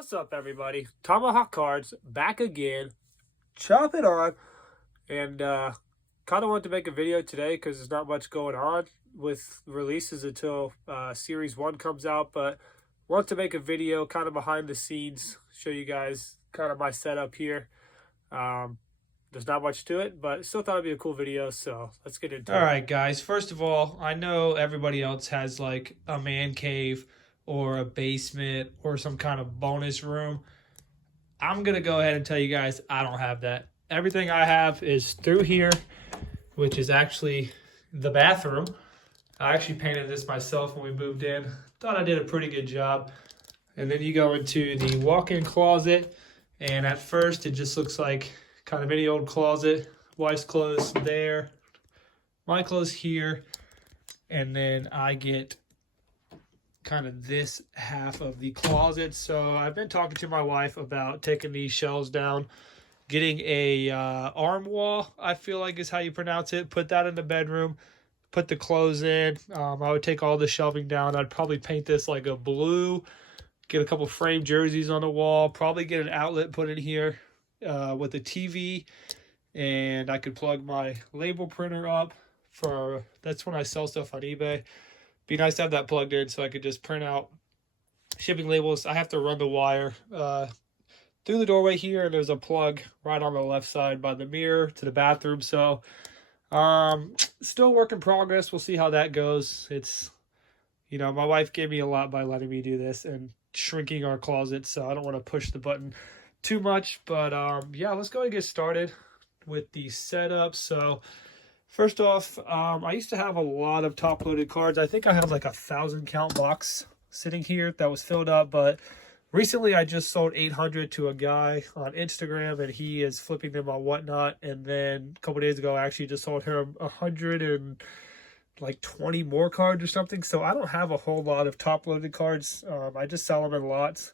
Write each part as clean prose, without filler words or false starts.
What's up, everybody? Tomahawk Cards back again. Chop it on. And kind of wanted to make a video today because there's not much going on with releases until Series 1 comes out. But want to make a video kind of behind the scenes, show you guys kind of my setup here. There's not much to it, but still thought it'd be a cool video, so let's get into it. All right, guys. First of all, I know everybody else has like a man cave or a basement or some kind of bonus room. I'm going to go ahead and tell you guys I don't have that. Everything I have is through here, which is actually the bathroom. I actually painted this myself when we moved in. Thought I did a pretty good job. And then you go into the walk-in closet, and at first it just looks like kind of any old closet. Wife's clothes there, my clothes here, and then I get kind of this half of the closet. So I've been talking to my wife about taking these shelves down, getting a arm wall, I feel like is how you pronounce it, put that in the bedroom, put the clothes in. I would take all the shelving down. I'd probably paint this like a blue, get a couple framed jerseys on the wall, probably get an outlet put in here with a TV, and I could plug my label printer up for, that's when I sell stuff on eBay. Be nice to have that plugged in so I could just print out shipping labels. I have to run the wire through the doorway here, and there's a plug right on the left side by the mirror to the bathroom. So still work in progress. We'll see how that goes. It's, you know, my wife gave me a lot by letting me do this and shrinking our closet, so I don't want to push the button too much. But yeah, let's go and get started with the setup. So first off, I used to have a lot of top-loaded cards. I think I have like 1,000 count box sitting here that was filled up, but recently I just sold 800 to a guy on Instagram, and he is flipping them on Whatnot. And then a couple days ago, I actually just sold him 120 more cards or something. So I don't have a whole lot of top-loaded cards. I just sell them in lots.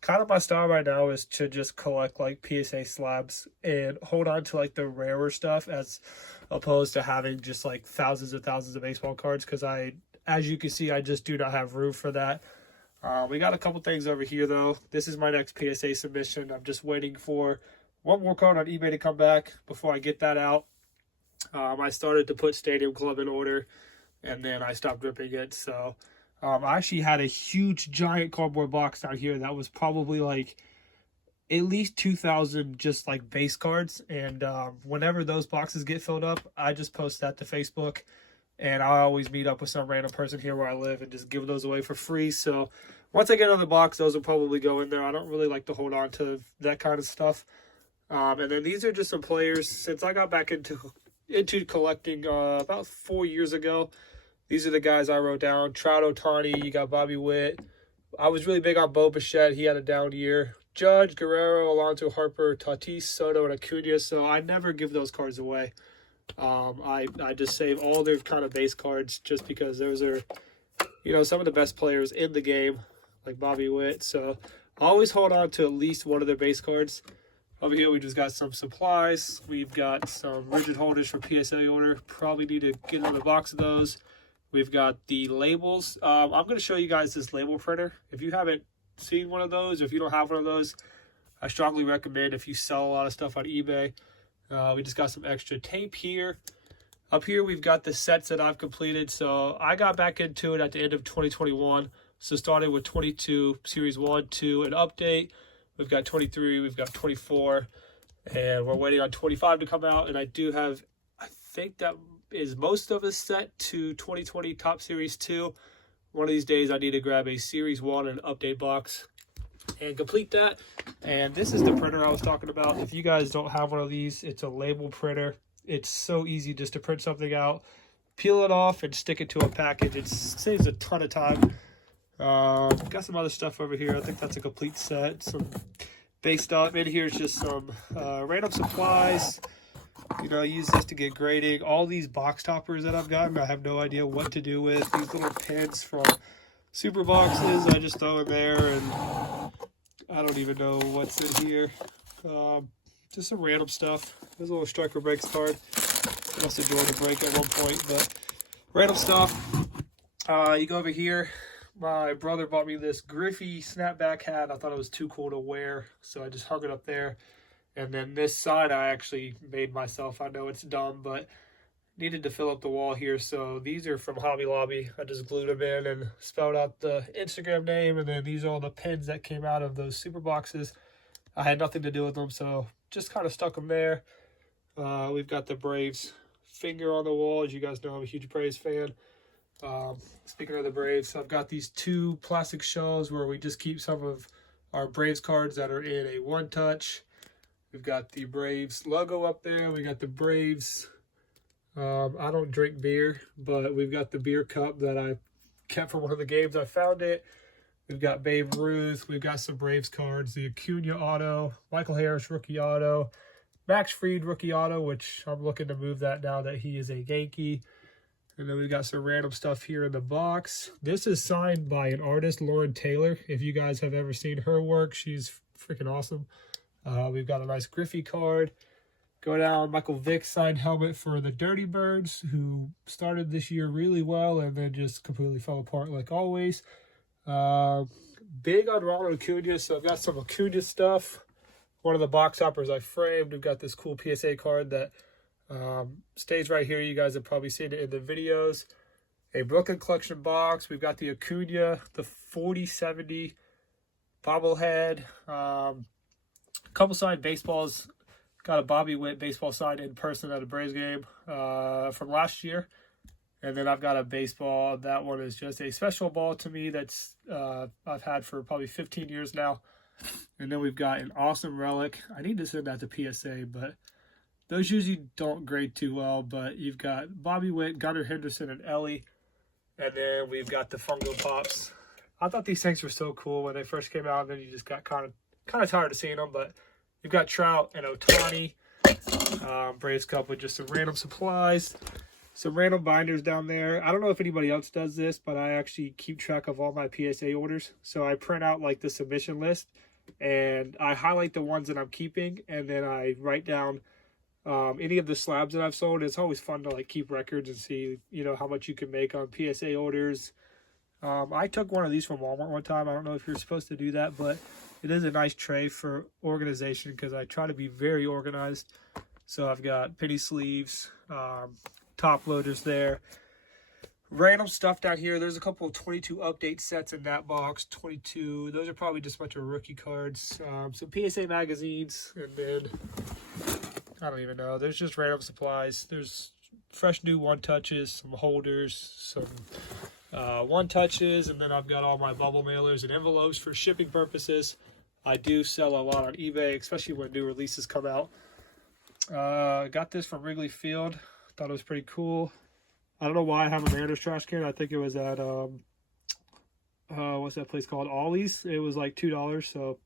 Kind of my style right now is to just collect like PSA slabs and hold on to like the rarer stuff as opposed to having just like thousands and thousands of baseball cards, because as you can see, I just do not have room for that. We got a couple things over here though. This is my next PSA submission. I'm just waiting for one more card on eBay to come back before I get that out. I started to put Stadium Club in order, and then I stopped ripping it. So I actually had a huge giant cardboard box down here that was probably like at least 2,000 just like base cards. And whenever those boxes get filled up, I just post that to Facebook. And I always meet up with some random person here where I live and just give those away for free. So once I get another box, those will probably go in there. I don't really like to hold on to that kind of stuff. And then these are just some players. Since I got back into collecting about 4 years ago, these are the guys I wrote down. Trout, Ohtani, you got Bobby Witt. I was really big on Bo Bichette. He had a down year. Judge, Guerrero, Alonso, Harper, Tatis, Soto, and Acuna. So I never give those cards away. I just save all their kind of base cards just because those are, you know, some of the best players in the game, like Bobby Witt. So I always hold on to at least one of their base cards. Over here, we just got some supplies. We've got some rigid holders for PSA order. Probably need to get another box of those. We've got the labels. I'm going to show you guys this label printer. If you haven't seen one of those, or if you don't have one of those, I strongly recommend if you sell a lot of stuff on eBay. We just got some extra tape here. Up here, we've got the sets that I've completed. So I got back into it at the end of 2021. So started with 22, Series 1, 2, an update. We've got 23, we've got 24, and we're waiting on 25 to come out. And I do have, I think that is most of us set to 2020 Top Series 2. One of these days I need to grab a Series 1 and update box and complete that. And this is the printer I was talking about. If you guys don't have one of these, it's a label printer. It's so easy just to print something out, peel it off, and stick it to a package. It saves a ton of time. Got some other stuff over here. I think that's a complete set. Some base stuff. In here is just some random supplies. You know, I use this to get grading. All these box toppers that I've gotten, I have no idea what to do with. These little pins from super boxes, I just throw in there, and I don't even know what's in here. Just some random stuff. There's a little Striker Breaks card. Must have joined a break at one point, but random stuff. You go over here. my brother bought me this Griffey snapback hat. I thought it was too cool to wear, so I just hung it up there. And then this side I actually made myself. I know it's dumb, but needed to fill up the wall here. So these are from Hobby Lobby. I just glued them in and spelled out the Instagram name. And then these are all the pins that came out of those super boxes. I had nothing to do with them, so just kind of stuck them there. We've got the Braves finger on the wall. As you guys know, I'm a huge Braves fan. Speaking of the Braves, I've got these 2 plastic shells where we just keep some of our Braves cards that are in a one-touch. We've got the Braves logo up there. We got the Braves. I don't drink beer, but we've got the beer cup that I kept from one of the games. I found it. We've got Babe Ruth. We've got some Braves cards. The Acuna auto. Michael Harris rookie auto. Max Fried rookie auto, which I'm looking to move that now that he is a Yankee. And then we've got some random stuff here in the box. This is signed by an artist, Lauren Taylor. If you guys have ever seen her work, she's freaking awesome. We've got a nice Griffey card. Go down, Michael Vick signed helmet for the Dirty Birds, who started this year really well and then just completely fell apart like always. Big on Ronald Acuna, so I've got some Acuna stuff. One of the box toppers I framed. We've got this cool PSA card that stays right here. You guys have probably seen it in the videos. A Brooklyn Collection box. We've got the Acuna, the 4070 bobblehead. Couple signed baseballs. Got a Bobby Witt baseball signed in person at a Braves game from last year. And then I've got a baseball. That one is just a special ball to me that's I've had for probably 15 years now. And then we've got an awesome relic. I need to send that to PSA, but those usually don't grade too well. But you've got Bobby Witt, Gunnar Henderson, and Ellie. And then we've got the Fungo Pops. I thought these things were so cool when they first came out, and then you just got kind of tired of seeing them. But you've got Trout and Ohtani. Braves Cup with just some random supplies. Some random binders down there. I don't know if anybody else does this, but I actually keep track of all my PSA orders. So I print out like the submission list, and I highlight the ones that I'm keeping, and then I write down any of the slabs that I've sold. It's always fun to like keep records and see, you know, how much you can make on PSA orders. I took one of these from Walmart one time. I don't know if you're supposed to do that, but it is a nice tray for organization because I try to be very organized. So I've got penny sleeves, top loaders there. Random stuff down here. There's a couple of 22 update sets in that box. 22. Those are probably just a bunch of rookie cards. Some PSA magazines. And then, I don't even know. There's just random supplies. There's fresh new one-touches, some holders, some one-touches. And then I've got all my bubble mailers and envelopes for shipping purposes. I do sell a lot on eBay, especially when new releases come out. Got this from Wrigley Field. Thought it was pretty cool. I don't know why I have a Mariners trash can. I think it was at what's that place called? Ollie's. It was like $2, so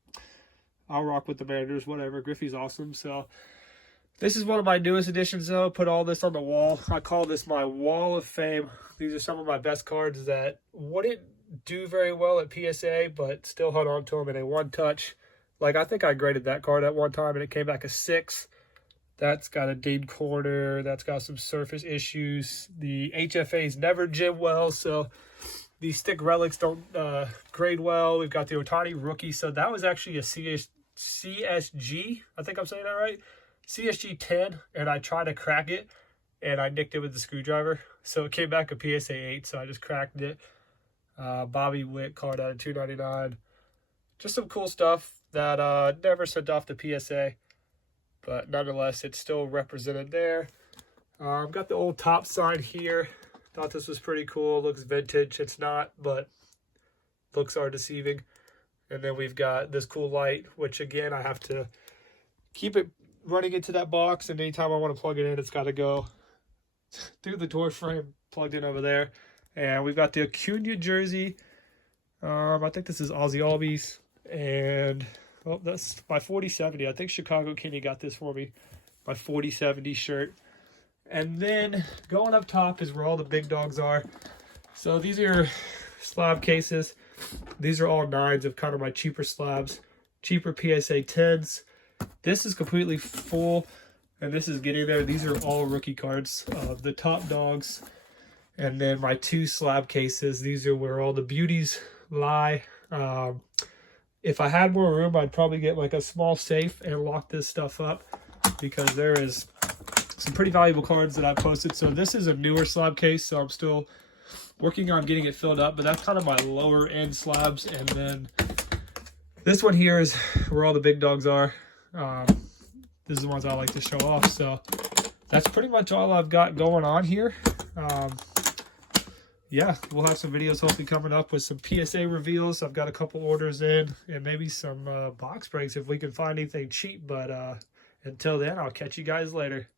I'll rock with the Mariners. Whatever. Griffey's awesome. So this is one of my newest additions, though. Put all this on the wall. I call this my wall of fame. These are some of my best cards that wouldn't do very well at PSA, but still held on to them in a one-touch. Like, I think I graded that card at one time, and it came back a 6. That's got a dinged corner. That's got some surface issues. The HFAs never gem well, so these stick relics don't grade well. We've got the Ohtani rookie. So that was actually a CSG. I think I'm saying that right. CSG 10, and I tried to crack it, and I nicked it with the screwdriver. So it came back a PSA 8, so I just cracked it. Bobby Witt card out of $2.99. Just some cool stuff that never sent off to PSA. But nonetheless, it's still represented there. I've got the old top sign here. Thought this was pretty cool. Looks vintage. It's not, but looks are deceiving. And then we've got this cool light, which again, I have to keep it running into that box. And anytime I want to plug it in, it's got to go through the door frame, plugged in over there. And we've got the Acuna jersey. I think this is Ozzy Albies. And oh, that's my 4070. I think Chicago Kenny got this for me. My 4070 shirt. And then going up top is where all the big dogs are. So these are slab cases. These are all 9s of kind of my cheaper slabs. Cheaper PSA 10s. This is completely full. And this is getting there. These are all rookie cards. The top dogs. And then my 2 slab cases, these are where all the beauties lie. If I had more room, I'd probably get like a small safe and lock this stuff up, because there is some pretty valuable cards that I've posted. So this is a newer slab case, so I'm still working on getting it filled up, but that's kind of my lower end slabs. And then this one here is where all the big dogs are. This is the ones I like to show off. So that's pretty much all I've got going on here. Yeah, we'll have some videos hopefully coming up with some PSA reveals. I've got a couple orders in, and maybe some box breaks if we can find anything cheap. But until then, I'll catch you guys later.